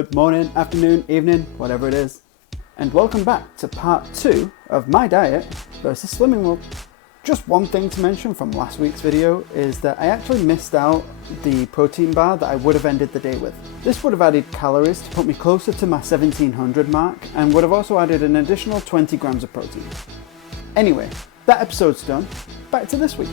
Good morning, afternoon, evening, whatever it is. And welcome back to part 2 of my diet versus Slimming World. Just one thing to mention from last week's video is that I actually missed out the protein bar that I would have ended the day with. This would have added calories to put me closer to my 1700 mark and would have also added an additional 20 grams of protein. Anyway, that episode's done. Back to this week.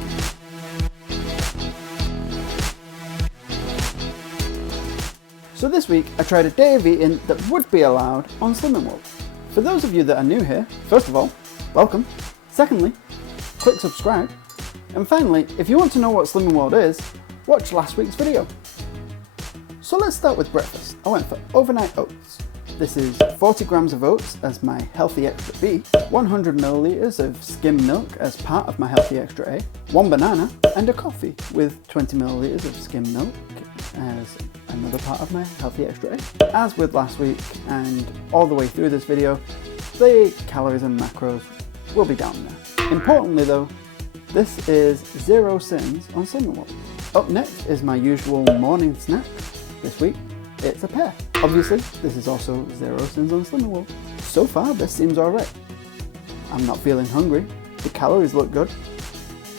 So this week I tried a day of eating that would be allowed on Slimming World. For those of you that are new here, first of all, welcome. Secondly, click subscribe. And finally, if you want to know what Slimming World is, watch last week's video. So let's start with breakfast. I went for overnight oats. This is 40 grams of oats as my Healthy Extra B, 100 milliliters of skim milk as part of my Healthy Extra A, 1 banana, and a coffee with 20 milliliters of skim milk as another part of my Healthy Extra A. As with last week and all the way through this video, the calories and macros will be down there. Importantly though, this is 0 sins on Slimming World. Up next is my usual morning snack. This week, it's a pear. Obviously, this is also 0 sins on Slimming World. So far, this seems alright. I'm not feeling hungry. The calories look good.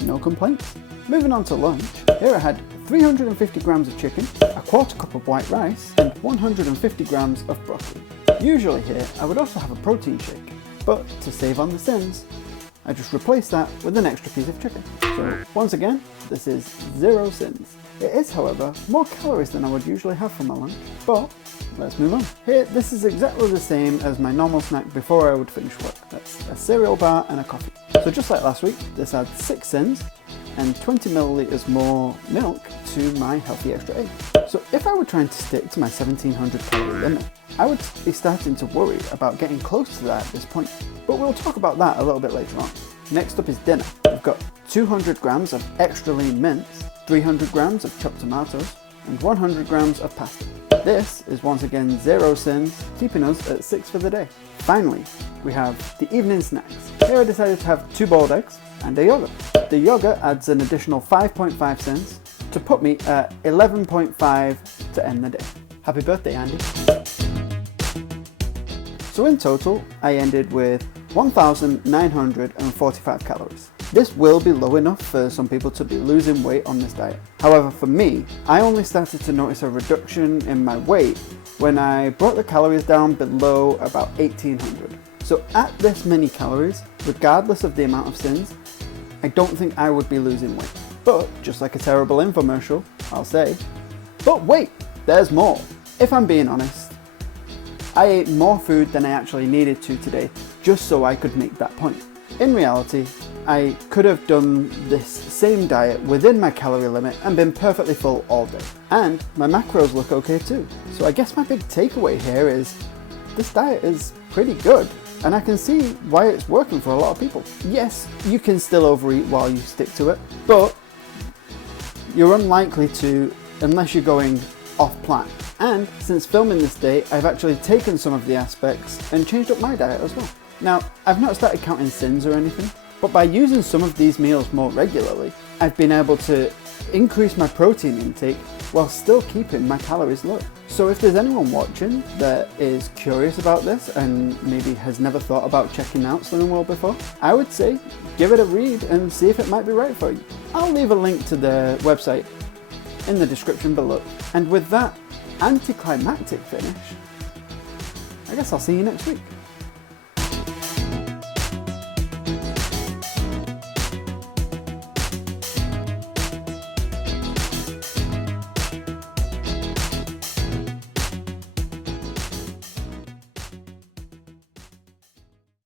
No complaints. Moving on to lunch, here I had 350 grams of chicken, a quarter cup of white rice, and 150 grams of broccoli. Usually here, I would also have a protein shake, but to save on the sins, I just replaced that with an extra piece of chicken. So once again, this is 0 sins. It is, however, more calories than I would usually have for my lunch, but let's move on. Here, this is exactly the same as my normal snack before I would finish work. That's a cereal bar and a coffee. So just like last week, this adds 6 sins and 20 milliliters more milk to my Healthy Extra A. So if I were trying to stick to my 1700 calorie limit, I would be starting to worry about getting close to that at this point. But we'll talk about that a little bit later on. Next up is dinner. We've got 200 grams of extra lean mince, 300 grams of chopped tomatoes, and 100 grams of pasta. This is once again 0 sins, keeping us at 6 for the day. Finally, we have the evening snacks. Here I decided to have 2 boiled eggs and a yogurt. The yogurt adds an additional 5.5 sins to put me at 11.5 to end the day. Happy birthday, Andy. So in total, I ended with 1,945 calories. This will be low enough for some people to be losing weight on this diet. However, for me, I only started to notice a reduction in my weight when I brought the calories down below about 1,800. So at this many calories, regardless of the amount of sins, I don't think I would be losing weight. But just like a terrible infomercial, I'll say, but wait, there's more. If I'm being honest, I ate more food than I actually needed to today just so I could make that point. In reality, I could have done this same diet within my calorie limit and been perfectly full all day. And my macros look okay too. So I guess my big takeaway here is this diet is pretty good. And I can see why it's working for a lot of people. Yes, you can still overeat while you stick to it, but you're unlikely to unless you're going off plan. And since filming this day, I've actually taken some of the aspects and changed up my diet as well. Now, I've not started counting sins or anything, but by using some of these meals more regularly, I've been able to increase my protein intake while still keeping my calories low. So if there's anyone watching that is curious about this and maybe has never thought about checking out Slimming World before, I would say give it a read and see if it might be right for you. I'll leave a link to the website in the description below. And with that anticlimactic finish, I guess I'll see you next week.